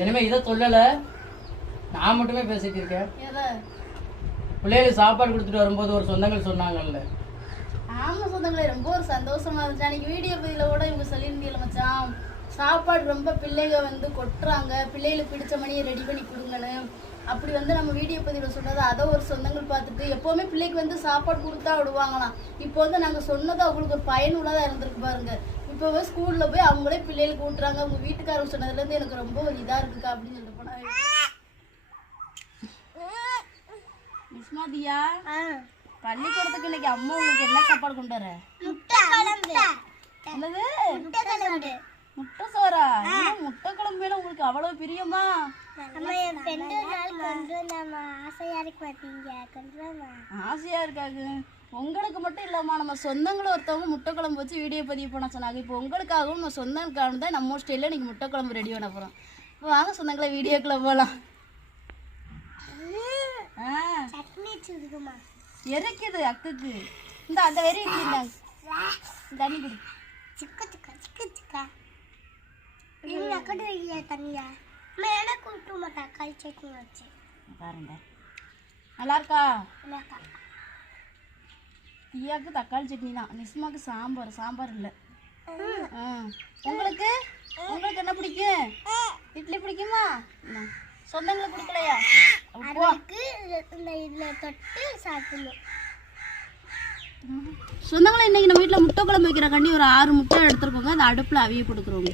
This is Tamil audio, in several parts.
இனிமே இதை சொல்லல. நான் மட்டுமே பேசிட்டு இருக்கேன். பிள்ளைகளுக்கு சாப்பாடு கொடுத்துட்டு வரும்போது ஒரு சொந்தங்கள் சொன்னாங்கல்ல. ஆமா சொந்தங்களே ரொம்ப ஒரு சந்தோஷமா இருந்துச்சு. அன்னைக்கு வீடியோ பதில கூட இவங்க சொல்லியிருந்தீங்க மச்சான் சாப்பாடு ரொம்ப பிள்ளைங்க வந்து கொட்டுறாங்க. பிள்ளைகளுக்கு பிடிச்ச மணியை ரெடி பண்ணி கொடுங்கன்னு. அப்படி வந்து நம்ம வீடியோ பதிவில் சொன்னது அதை ஒரு சொந்தங்கள் பார்த்துட்டு எப்போவுமே பிள்ளைக்கு வந்து சாப்பாடு கொடுத்தா விடுவாங்களாம். இப்போ வந்து நாங்கள் சொன்னது அவங்களுக்கு ஒரு பயனுள்ளதாக இருந்திருக்கு பாருங்க. இப்போ ஸ்கூலில் போய் அவங்களே பிள்ளைகளுக்கு ஊட்டுறாங்க அவங்க வீட்டுக்காரங்க சொன்னதுலேருந்து எனக்கு ரொம்ப ஒரு இதாக இருக்குக்கா அப்படின்னு சொல்லிட்டு போனாங்க மிஸ்மாதியா பள்ளிக்கூடத்துக்கு இன்னைக்கு அம்மா உங்களுக்கு என்ன சாப்பாடு கொண்டு வர? என்னது? முட்டை சோறா? முட்டை குழம்பு மேல உங்களுக்கு. அவ்வளவு பிரியமா? ஆசையா இருக்காங்க உங்களுக்கு மட்டும் இல்லாம நம்ம சொந்தங்களும் ஒருத்தவங்க முட்டை குழம்பு வச்சு வீடியோ பதிவு பண்ண சொன்னாங்க. இப்போ உங்களுக்காகவும் நம்ம சொந்தங்களுக்காக தான் நம்ம ஸ்டைலில் இன்னைக்கு முட்டை குழம்பு ரெடி பண்ண போறோம். இப்போ வாங்க சொந்தங்களை வீடியோக்குள்ள போகலாம் ஆ. எரிக்குது அக்குக்கு. இந்த அந்த வெறி இருந்தாங்க தண்ணி குடி. பாருங்க. நல்லா இருக்கா? தியாக்கு தக்காளி சட்னி தான். நிஸ்மாக்கு சாம்பார் சாம்பார் இல்லை. உங்களுக்கு? உங்களுக்கு என்ன பிடிக்கும்? இட்லி பிடிக்குமா? சொந்தங்களுக்கு பிடிக்கலையா? சொந்தங்களை இன்னைக்கு நம்ம வீட்டில் முட்டை குழம்பு வைக்கிற கண்டி ஒரு ஆறு முட்டை எடுத்துருக்கோங்க. அந்த அடுப்பில் அவிய கொடுக்குறோங்க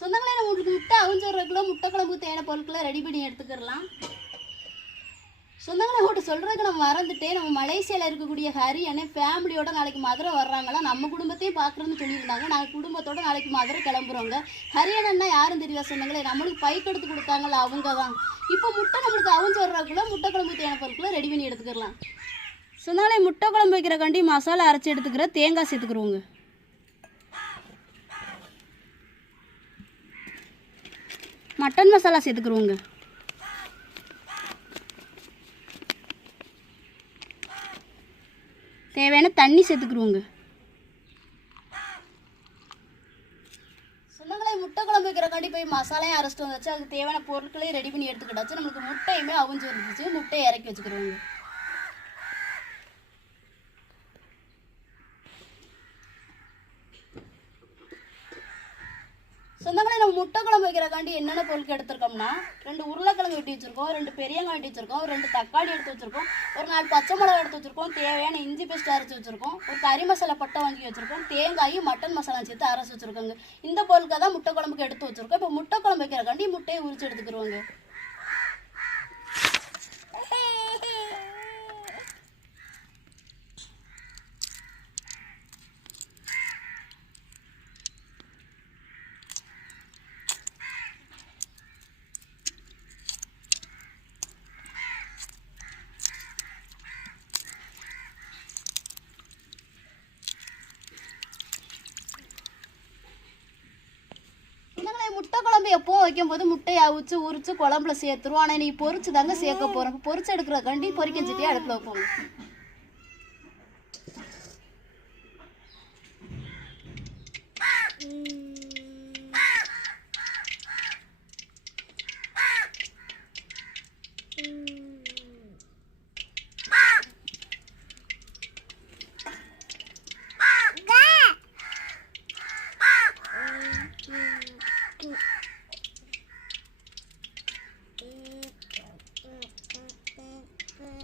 சொந்தங்களே நம்ம உங்களுக்கு முட்டை அவிஞ்சு ஒரு கிலோ முட்டை குழம்புக்கு பொருட்களை ரெடி பண்ணி எடுத்துக்கிடலாம். சொந்தங்களை உங்கள்கிட்ட சொல்கிறதுக்கு நம்ம மறந்துட்டே நம்ம மலேசியாவில் இருக்கக்கூடிய ஹரி அண்ணன் ஃபேமிலியோட நாளைக்கு மதுரை வர்றாங்களா? நம்ம குடும்பத்தையும் பார்க்குறோன்னு சொல்லியிருந்தாங்க. நாங்கள் குடும்பத்தோட நாளைக்கு மதுரை கிளம்புறோங்க. ஹரி அண்ணன்னா யாரும் தெரியல சொன்னாங்களே நம்மளுக்கு பைக் எடுத்து கொடுத்தாங்கல்ல அவங்க தான் இப்போ முட்டை நம்மளுக்கு அவிஞ்சு வர்றதுக்குள்ள முட்டை குழம்பு தேவையான பொருட்களை ரெடி பண்ணி எடுத்துக்கலாம் சொன்னாலே முட்டை குழம்பு வைக்கிறக்காண்டி மசாலா அரைச்சி எடுத்துக்கிற தேங்காய் சேர்த்துக்கிறோங்க மட்டன் மசாலா சேர்த்துக்குருவோங்க. தேவையான தண்ணி சேர்த்துக்குருவோங்க. சொன்னங்களே முட்டை குழம்பு வைக்கிறக்காண்டி போய் மசாலையும் அரைச்சிட்டு வந்தாச்சு. அதுக்கு தேவையான பொருட்களையும் ரெடி பண்ணி எடுத்துக்கிட்டாச்சு. நம்மளுக்கு முட்டையுமே அவிஞ்சு இருந்துச்சு. முட்டையை இறக்கி வச்சுக்கிறோங்க சொந்தங்களே நம்ம முட்டை குழம்பு வைக்கிறக்காண்டி என்னென்ன பொருட்கள் எடுத்திருக்கோம்னா ரெண்டு உருளைக்கிழங்கு வெட்டி வச்சிருக்கோம் ரெண்டு பெரியங்காய் வெட்டி வச்சிருக்கோம் ரெண்டு தக்காளி எடுத்து வச்சிருக்கோம் ஒரு நாலு பச்சை மிளகா எடுத்து வச்சிருக்கோம் தேவையான இஞ்சி பேஸ்ட் அரைச்சி வச்சிருக்கோம் ஒரு கறி மசாலா பட்டை வாங்கி வச்சிருக்கோம் தேங்காயும் மட்டன் மசாலா சேர்த்து அரைச்சி வச்சிருக்கோங்க. இந்த பொருட்கள் தான் முட்டை குழம்புக்கு எடுத்து வச்சிருக்கோம். இப்போ முட்டை குழம்பு வைக்கிறக்காண்டி முட்டையை உரிச்சு எடுத்துக்கிறோங்க என்னங்களே முட்டை குழம்பு எப்பவும் வைக்கும்போது முட்டையை அவிச்சு உரிச்சு குழம்புல சேர்த்துருவோம். ஆனால் நீ பொரிச்சு தாங்க சேர்க்க போகிறோம் பொரிச்சு எடுக்கிறக்காண்டி பொரிக்க சட்டியை அடுப்பில் வைப்போங்க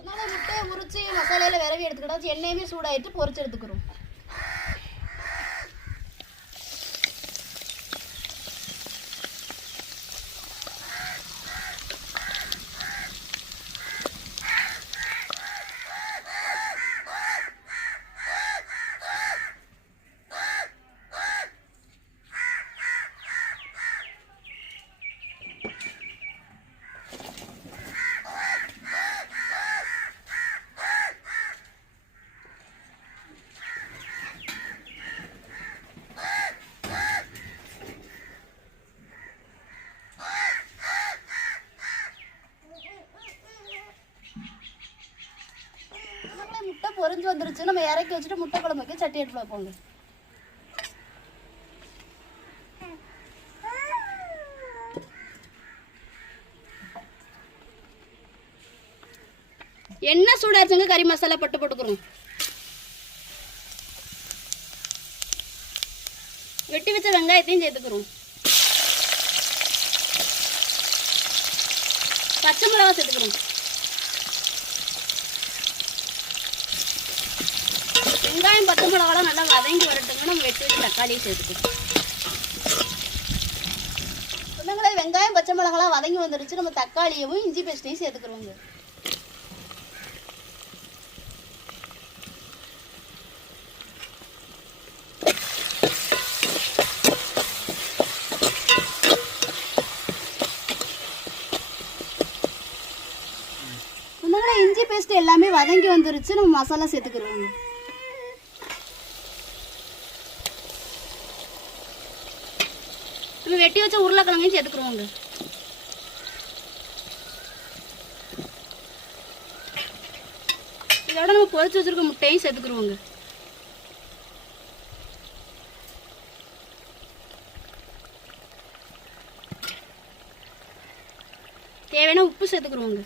அதனால முட்டையை முறிச்சு மசாலையில் விரவி எடுத்துக்கிட்டாச்சு எண்ணெயுமே சூடாயிட்டு பொறிச்சு எடுத்துக்கிறோம். வதங்கி வந்துருச்சு நம்ம இறக்கி வச்சுட்டு முட்டை குழம்பு வைக்க சட்டி எடுத்து வைப்போங்க. என்ன சூடாச்சுங்க? கறி மசாலா பட்டு போட்டுக்கிறோம் வெட்டி வச்ச வெங்காயத்தையும் சேர்த்துக்கிறோம் பச்சை மிளகா சேர்த்துக்கிறோம் வெங்காயம் பச்சை மிளகாலாம் நல்லா வதங்கி வரட்டுங்க நம்ம வெட்டி வச்சு தக்காளியும் சேர்த்துக்கணும் சொந்தங்களே வெங்காயம் பச்சை மிளகாலாம் வதங்கி வந்துருச்சு. நம்ம தக்காளியவும் இஞ்சி பேஸ்ட்டையும் சேர்த்துக்கிறோங்க இஞ்சி பேஸ்ட் எல்லாமே வதங்கி வந்துருச்சு. நம்ம மசாலா சேர்த்துக்கிறோங்க நம்ம வெட்டி வச்ச உருளைக்கிழங்கையும் சேர்த்துக்குருவோங்க. இதோட நம்ம பொறிச்சு வச்சிருக்க முட்டையும் சேர்த்துக்குருவோங்க. தேவையான உப்பு சேர்த்துக்குருவோங்க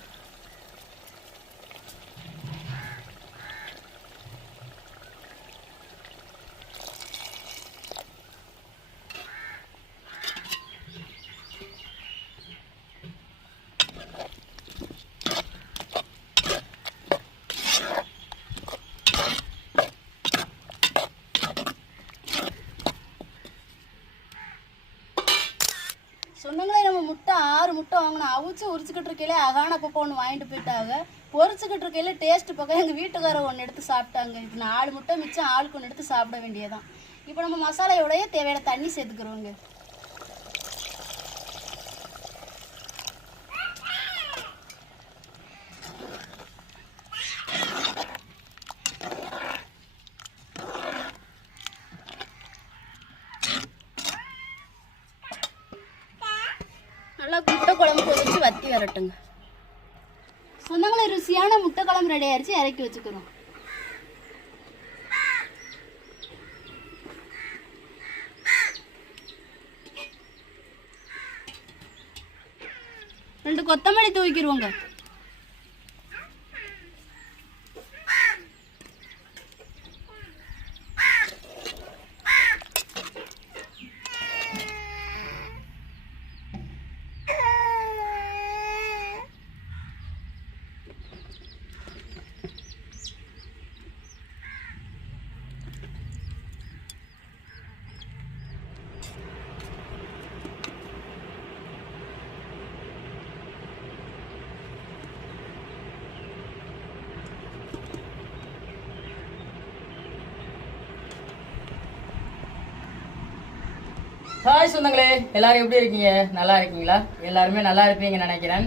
சொன்னங்களே நம்ம முட்டை ஆறு முட்டை வாங்கினோம் அவிச்சு உரிச்சுக்கிட்டு இருக்கையில அகான பப்பா ஒன்று வாங்கிட்டு போயிட்டாங்க. பொறிச்சுக்கிட்டு இருக்கையில டேஸ்ட் பக்கம் எங்கள் வீட்டுக்காரர் ஒன்று எடுத்து சாப்பிட்டாங்க. இது நாலு முட்டை மிச்சம் ஆளுக்கு ஒன்று எடுத்து சாப்பிட வேண்டியதான் இப்போ நம்ம மசாலையோடய தேவையான தண்ணி சேர்த்துக்கிறோங்க நல்லா முட்டை குழம்பு கொதிச்சு வத்தி வரட்டுங்க சொந்தங்களை ருசியான முட்டை குழம்பு ரெடி ஆயிடுச்சு இறக்கி வச்சுக்கிறோம். ரெண்டு கொத்தமல்லி தூக்கிடுவோங்க ஹாய் சொந்தங்களே. எல்லாரும் எப்படி இருக்கீங்க? நல்லா இருக்கீங்களா? எல்லாருமே நல்லா இருப்பீங்கன்னு நினைக்கிறேன்.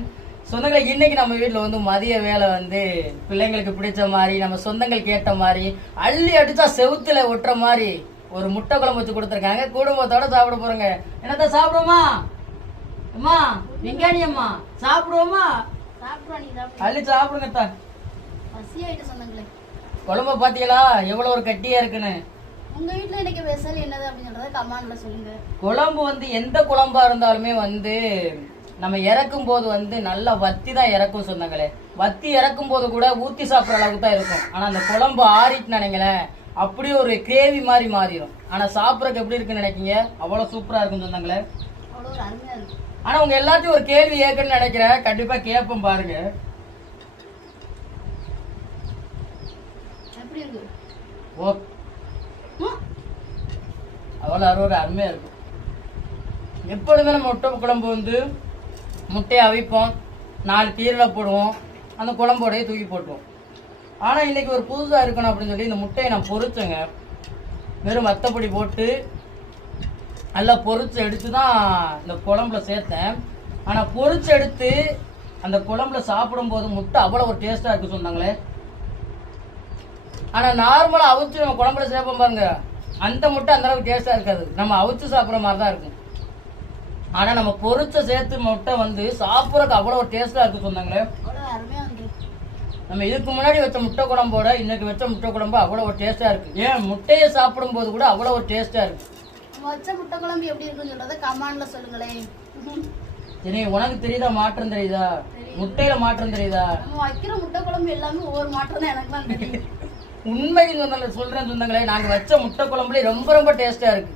சொந்தங்களே இன்னைக்கு நம்ம வீட்டில் வந்து மதிய வேலை வந்து பிள்ளைங்களுக்கு பிடிச்ச மாதிரி நம்ம சொந்தங்கள் கேட்ட மாதிரி அள்ளி அடிச்சா செவுத்துல ஒட்டுற மாதிரி ஒரு முட்டை குழம்பு வச்சு கொடுத்துருக்காங்க. குடும்பத்தோட சாப்பிட போறோங்க. என்னத்த சாப்பிடுவோமா? அம்மா வெங்காயி அம்மா சாப்பிடுவோமா? அள்ளி சாப்பிடுங்க குழம்ப பாத்தீங்களா? எவ்வளவு ஒரு கட்டியா இருக்குன்னு. உங்க வீட்ல இன்னைக்கு ஸ்பெஷல் என்னது அப்படின்றத கமெண்ட்ல சொல்லுங்க. குழம்பு வந்து எந்த குழம்பா இருந்தாலுமே வந்து நம்ம இறக்கும் போது வந்து நல்லா வத்தி தான் இறக்கும் சொன்னாங்களே. வத்தி இறக்கும் போது கூட ஊத்தி சாப்பிட்ற அளவுக்கு தான் இருக்கும். ஆனா அந்த குழம்பு ஆறிட்டு நினைங்களேன் அப்படியே ஒரு கிரேவி மாதிரி மாறிடும் ஆனா சாப்பிட்றதுக்கு எப்படி இருக்குன்னு நினைக்கீங்க? அவ்வளவு சூப்பரா இருக்கும் சொன்னாங்களே. அவ்வளோ ஒரு அருமையா இருக்கு. ஆனா உங்க எல்லாத்தையும் ஒரு கேள்வி கேட்கணும்னு நினைக்கிறேன். கண்டிப்பா கேட்போம் பாருங்க. எப்படி இருக்கு? ஓ? அவ்வளோ அறுவடை அருமையாக இருக்கும் எப்பொழுதுமே நம்ம முட்டை குழம்பு வந்து முட்டையை அவிப்போம் நாலு தீரலை போடுவோம் அந்த குழம்போடையே தூக்கி போட்டுருவோம். ஆனால் இன்றைக்கி ஒரு புதுசாக இருக்கணும் அப்படின்னு சொல்லி இந்த முட்டையை நான் பொரிச்சேங்க வெறும் வத்தப்பொடி போட்டு நல்லா பொறிச்சு எடுத்து தான் இந்த குழம்புல சேர்த்தேன். ஆனால் பொறிச்சு எடுத்து அந்த குழம்புல சாப்பிடும்போது முட்டை அவ்வளோ ஒரு டேஸ்ட்டாக இருக்குது சொன்னாங்களே. ஆனால் நார்மலாக அவிச்சு நம்ம குழம்புல சேர்ப்போம் பாருங்கள் அந்த முட்டை அந்த அளவுக்கு டேஸ்டா இருக்காது. நம்ம அவிச்சு சாப்பிடுற மாதிரி தான் இருக்கும். ஆனா நம்ம பொரிச்ச சேர்த்து முட்டை வந்து சாப்பிடறதுக்கு அவ்வளவு டேஸ்டா இருக்கு சொன்னாங்களே அவ்வளோ நம்ம இதுக்கு முன்னாடி வச்ச முட்டை குழம்போட இன்னைக்கு வச்ச முட்டை குழம்பு அவ்வளோ ஒரு டேஸ்டா இருக்கு. ஏன்? முட்டையை சாப்பிடும்போது கூட அவ்வளோ ஒரு டேஸ்டா இருக்கு. நம்ம வச்ச முட்டை குழம்பு எப்படி இருக்குன்னு சொல்றத கமெண்ட்ல சொல்லுங்களேன். சரி உனக்கு தெரியுதா மாற்றம் தெரியுதா? முட்டையில மாற்றம் தெரியுதா? வைக்கிற முட்டை குழம்பு எல்லாமே ஒவ்வொரு மாற்றம் தான் எனக்கு தான் தெரியும். உண்மைக்கு சொன்ன சொல்றேன் சொந்தங்களே நாங்க வச்ச முட்டை குழம்புலேயே ரொம்ப ரொம்ப டேஸ்டா இருக்கு.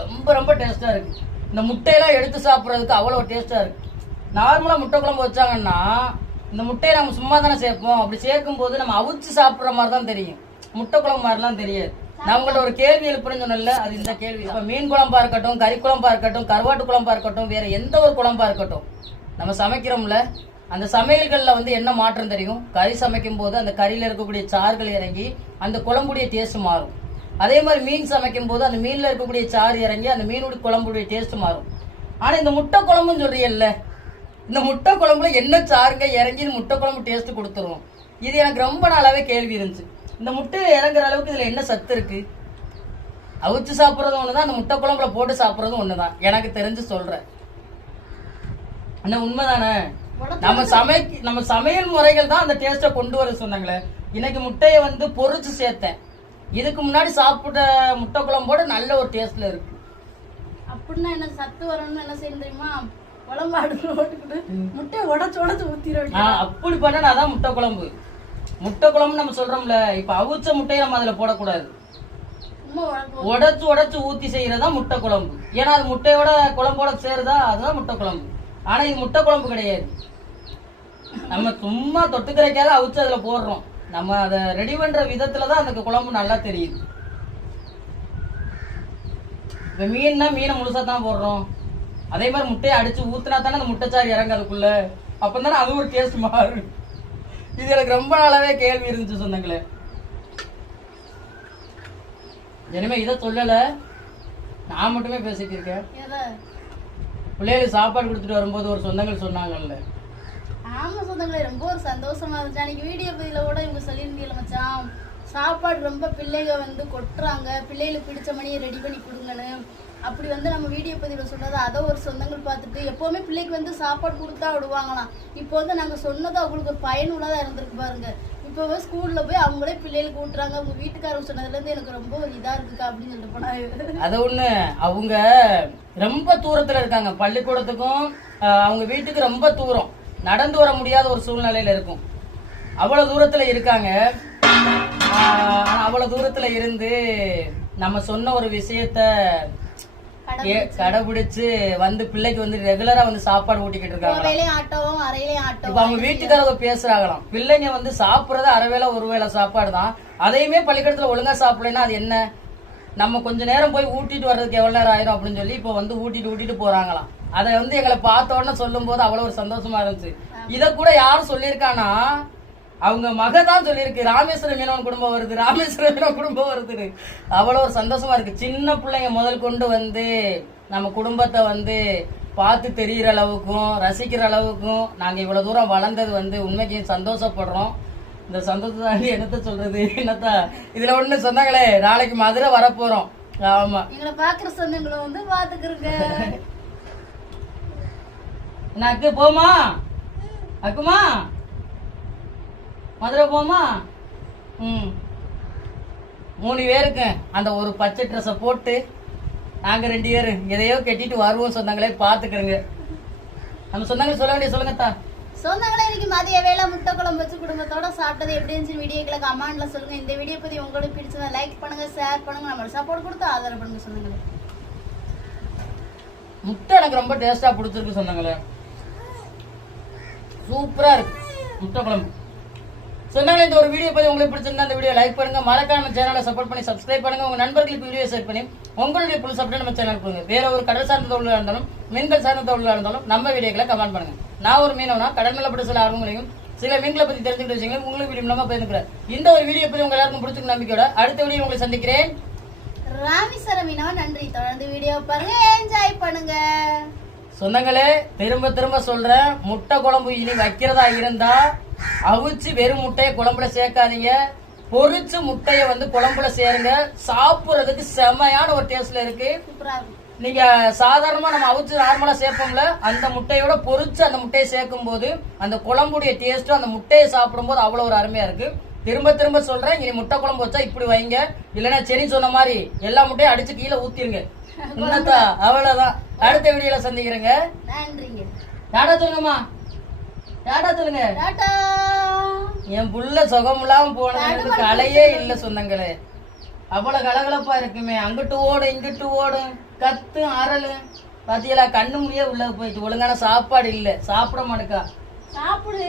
ரொம்ப ரொம்ப டேஸ்டா இருக்கு. இந்த முட்டையெல்லாம் எடுத்து சாப்பிட்றதுக்கு அவ்வளோ டேஸ்டா இருக்கு. நார்மலா முட்டை குழம்பு வச்சாங்கன்னா இந்த முட்டையை நம்ம சும்மா தானே சேர்ப்போம். அப்படி சேர்க்கும் போது நம்ம அவிச்சு சாப்பிட்ற மாதிரி தான் தெரியும். முட்டை குழம்பு மாதிரிலாம் தெரியாது. நான் உங்கள்ட்ட ஒரு கேள்வி எழுப்புறேன்னு சொன்னல அது இந்த கேள்வி. இப்போ மீன் குழம்பா இருக்கட்டும் கறி குழம்பா இருக்கட்டும் கருவாட்டு குழம்பா இருக்கட்டும் வேற எந்த ஒரு குழம்பா இருக்கட்டும் நம்ம சமைக்கிறோம்ல அந்த சமையல்களில் வந்து என்ன மாற்றம் தெரியும்? கறி சமைக்கும் போது அந்த கறியில் இருக்கக்கூடிய சாறுகள் இறங்கி அந்த குழம்புடைய டேஸ்ட் மாறும். அதே மாதிரி மீன் சமைக்கும் போது அந்த மீனில் இருக்கக்கூடிய சாறு இறங்கி அந்த மீனுடைய குழம்புடைய டேஸ்ட் மாறும். ஆனால் இந்த முட்டை குழம்புன்னு சொல்றீங்கல்ல இந்த முட்டை குழம்புல என்ன சாருங்க இறங்கி இந்த முட்டை குழம்பு டேஸ்ட் கொடுத்துரும்? இது எனக்கு ரொம்ப நாளாவே கேள்வி இருந்துச்சு. இந்த முட்டை இறங்குற அளவுக்கு இதில் என்ன சத்து இருக்கு? அவிச்சு சாப்பிட்றதும் தான் அந்த முட்டை குழம்புல போட்டு சாப்பிட்றதும் ஒன்று தான் எனக்கு தெரிஞ்சு சொல்கிறேன் அண்ணா உண்மைதானே? நம்ம சமைக்க நம்ம சமையல் முறைகள் தான் அந்த டேஸ்ட்டை கொண்டு வர சொன்னாங்களே. இன்னைக்கு முட்டையை வந்து பொரிச்சு சேர்த்தேன். இதுக்கு முன்னாடி சாப்பிட்ட முட்டை குழம்போட நல்ல ஒரு டேஸ்ட்ல இருக்கு. அப்படின்னா என்ன சத்து வரணும்னு என்ன செய்யணும் தெரியுமா? குழம்பு அடுப்புல போட்டுக்கிட்டு முட்டையை உடச்சு உடச்சு ஊத்திட ஆ, அப்படி பண்ணா அதான் முட்டை குழம்பு. முட்டை குழம்பு நம்ம சொல்றோம்ல இப்ப அவிச்ச முட்டையை நம்ம அதுல போடக்கூடாது. உடைச்சு உடைச்சு ஊத்தி செய்யறதா முட்டை குழம்பு. ஏன்னா அது முட்டையோட குழம்போட சேருதா அதுதான் முட்டை குழம்பு. ஆனா இது முட்டை குழம்பு கிடையாது. நம்ம சும்மா தொட்டுக்கரைக்காக அவிச்சு அதுல போடுறோம். நம்ம அதை ரெடி பண்ற விதத்துல தான் அந்த குழம்பு நல்லா தெரியுது. இப்ப மீன்னா மீனை முழுசா தான் போடுறோம். அதே மாதிரி முட்டையை அடிச்சு ஊத்துனா தானே அந்த முட்டைச்சாறு இறங்கு அதுக்குள்ள. அப்பதானே அது ஒரு டேஸ்ட் மாறும். இது எனக்கு ரொம்ப நாளாவே கேள்வி இருந்துச்சு சொந்தங்களே இனிமே இதை சொல்லல. நான் மட்டுமே பேசிட்டு இருக்கேன். பிள்ளைகளுக்கு சாப்பாடு கொடுத்துட்டு வரும்போது ஒரு சொந்தங்கள் சொன்னாங்கல்ல. ஆமா சொந்தங்களே ரொம்ப ஒரு சந்தோஷமா இருந்துச்சு. அன்னைக்கு வீடியோ பதில கூட இவங்க சொல்லியிருந்தீங்க மச்சான் சாப்பாடு ரொம்ப பிள்ளைங்க வந்து கொட்டுறாங்க பிள்ளைகளுக்கு பிடிச்ச மணியை ரெடி பண்ணி கொடுங்கன்னு. அப்படி வந்து நம்ம வீடியோ பதிவில் சொன்னதை அதை ஒரு சொந்தங்கள் பார்த்துட்டு எப்போவுமே பிள்ளைக்கு வந்து சாப்பாடு கொடுத்தா விடுவாங்களாம். இப்போ வந்து நாங்கள் சொன்னது அவங்களுக்கு பயனுள்ளதாக இருந்திருக்கு பாருங்க. இப்போ ஸ்கூலில் போய் அவங்களே பிள்ளைகளுக்கு ஊட்டுறாங்க அவங்க வீட்டுக்காரங்க சொன்னதுலேருந்து எனக்கு ரொம்ப ஒரு இதாக இருக்குக்கா அப்படின்னு சொல்லிட்டு போனாங்க அது ஒன்று அவங்க ரொம்ப தூரத்தில் இருக்காங்க. பள்ளிக்கூடத்துக்கும் அவங்க வீட்டுக்கு ரொம்ப தூரம். நடந்து வர முடியாத ஒரு சூழ்நிலையில இருக்கும். அவ்வளவு தூரத்துல இருக்காங்க. ஆஹ், ஆனா அவ்வளவு தூரத்துல இருந்து நம்ம சொன்ன ஒரு விஷயத்த கடைபிடிச்சு வந்து பிள்ளைக்கு வந்து ரெகுலரா வந்து சாப்பாடு ஊட்டிக்கிட்டு இருக்காங்க இப்ப அவங்க வீட்டுக்காரங்க பேசுறாங்களாம். பிள்ளைங்க வந்து சாப்பிடுறது அரை வேளை ஒரு வேளை சாப்பாடு தான். அதையுமே பள்ளிக்கூடத்துல ஒழுங்கா சாப்பிடலைன்னா அது என்ன? நம்ம கொஞ்ச நேரம் போய் ஊட்டிட்டு வர்றதுக்கு எவ்வளவு நேரம் ஆயிரும் அப்படின்னு சொல்லி இப்ப வந்து ஊட்டிட்டு ஊட்டிட்டு போறாங்களாம். அதை வந்து எங்களை பார்த்த உடனே சொல்லும் போது அவ்வளவு ஒரு சந்தோஷமா இருந்துச்சு. இத கூட யார் சொல்லியிருக்கானா அவங்க மக தான் சொல்லியிருக்கு. ராமேஸ்வரம் மீனவன் குடும்பம் வருது ராமேஸ்வரம் மீனவன் குடும்பம் வருதுன்னு அவ்வளவு ஒரு சந்தோஷமா இருக்கு. சின்ன பிள்ளைங்க முதல் கொண்டு வந்து நம்ம குடும்பத்தை வந்து பார்த்து தெரியிற அளவுக்கும் ரசிக்கிற அளவுக்கும் நாங்க இவ்வளவு தூரம் வளர்ந்தது வந்து உண்மைக்கு சந்தோஷப்படுறோம். இந்த சந்தோஷத்தை தாண்டி என்னத்த சொல்றது? என்னத்தா? இதுல ஒண்ணு சொன்னாங்களே நாளைக்கு மதுரை வரப்போறோம். ஆமா. எங்களை பாக்குற சொந்தங்களை வந்து பாத்துக்கிறங்க அக்கு போமா? அக்குமா? மதுரை போமா? ம். மூணு பேருக்கு அந்த ஒரு பச்சை ட்ரெஸ்ஸை போட்டு நாங்க ரெண்டு பேரு எதையோ கட்டிட்டு வருவோம் சொந்தங்களே பாத்துக்கிறோங்க நம்ம சொந்தங்கள் சொல்ல வேண்டிய சொல்லுங்க தா சொந்தங்களே இன்னைக்கு மதிய வேளை முட்டை குழம்பு வச்சு குடும்பத்தோட சாப்பிட்டது எப்படி இருந்துச்சு வீடியோக்களை கமெண்ட்ல சொல்லுங்க. இந்த வீடியோ பத்தி உங்களுக்கு பிடிச்சதா லைக் பண்ணுங்க ஷேர் பண்ணுங்க நம்மளோட சப்போர்ட் கொடுத்து ஆதரவு பண்ணுங்க சொந்தங்களே முட்டை எனக்கு ரொம்ப டேஸ்டா பிடிச்சிருக்கு சொன்னாங்களே. சூப்பரா இருக்கு. முட்டை குழம்பு சொன்னாங்க இந்த ஒரு வீடியோ பத்தி உங்களுக்கு பிடிச்சிருந்தா அந்த வீடியோ லைக் பண்ணுங்க. மறக்காம சேனலை சப்போர்ட் பண்ணி சப்ஸ்கிரைப் பண்ணுங்க. உங்க நண்பர்களுக்கு வீடியோ ஷேர் பண்ணி உங்களுடைய புல் சப்போர்ட் நம்ம சேனல் கொடுங்க. வேற ஒரு கடல் சார்ந்த தொழிலாக இருந்தாலும் மீன்கள் சார்ந்த தொழிலாக இருந்தாலும் நம்ம வீடியோக்களை கமெண்ட் பண்ணுங்க. நான் ஒரு மீனவனா கடல் மேல சில ஆர்வங்களையும் சில மீன்களை பத்தி தெரிஞ்சுக்கிட்ட விஷயங்களும் உங்களுக்கு வீடியோ மூலமா பயந்துக்கிறேன் இந்த ஒரு வீடியோ பத்தி உங்க எல்லாருக்கும் பிடிச்சிருக்க நம்பிக்கையோட அடுத்த வீடியோ உங்களை சந்திக்கிறேன். ராமேஸ்வரம் மீனவா நன்றி. தொடர்ந்து வீடியோ பாருங்க. என்ஜாய் பண்ணுங்க. சொந்தங்களே திரும்ப திரும்ப சொல்றேன் முட்டை குழம்பு இனி வைக்கிறதா இருந்தா அவிச்சு வெறும் முட்டையை குழம்புல சேர்க்காதீங்க. பொரிச்சு முட்டைய வந்து குழம்புல சேருங்க. சாப்பிடுறதுக்கு செமையான ஒரு டேஸ்ட்ல இருக்கு. நீங்க சாதாரணமா நம்ம அவிச்சு நார்மலா சேர்ப்போம்ல அந்த முட்டையோட பொரிச்சு அந்த முட்டையை சேர்க்கும் போது அந்த குழம்புடைய டேஸ்ட்டும் அந்த முட்டையை சாப்பிடும்போது அவ்வளவு ஒரு அருமையா இருக்கு. திரும்ப திரும்ப சொல்றேன். இனி முட்டை குழம்பு வச்சா இப்படி வைங்க. இல்லைன்னா செனி சொன்ன மாதிரி எல்லா முட்டையும் அடிச்சு கீழே ஊத்திருங்க. என்னத்தா அவ்வளவுதான். அடுத்த வீடியோல சந்திக்கிறேங்க. நன்றிங்க. டாடா சொல்லுங்கம்மா. டாடா சொல்லுங்க. என் புள்ள சுகமில்லாம போனதுக்கு கலையே இல்ல சொந்தங்களே. அவ்வளவு கலகலப்பா இருக்குமே. அங்கிட்டு ஓடும் இங்கிட்டு ஓடும் கத்தும் அரலு பாத்தீங்களா கண்ணு முடிய உள்ள போயிட்டு ஒழுங்கான சாப்பாடு இல்ல. சாப்பிட மாட்டேக்கா. சாப்பிடு.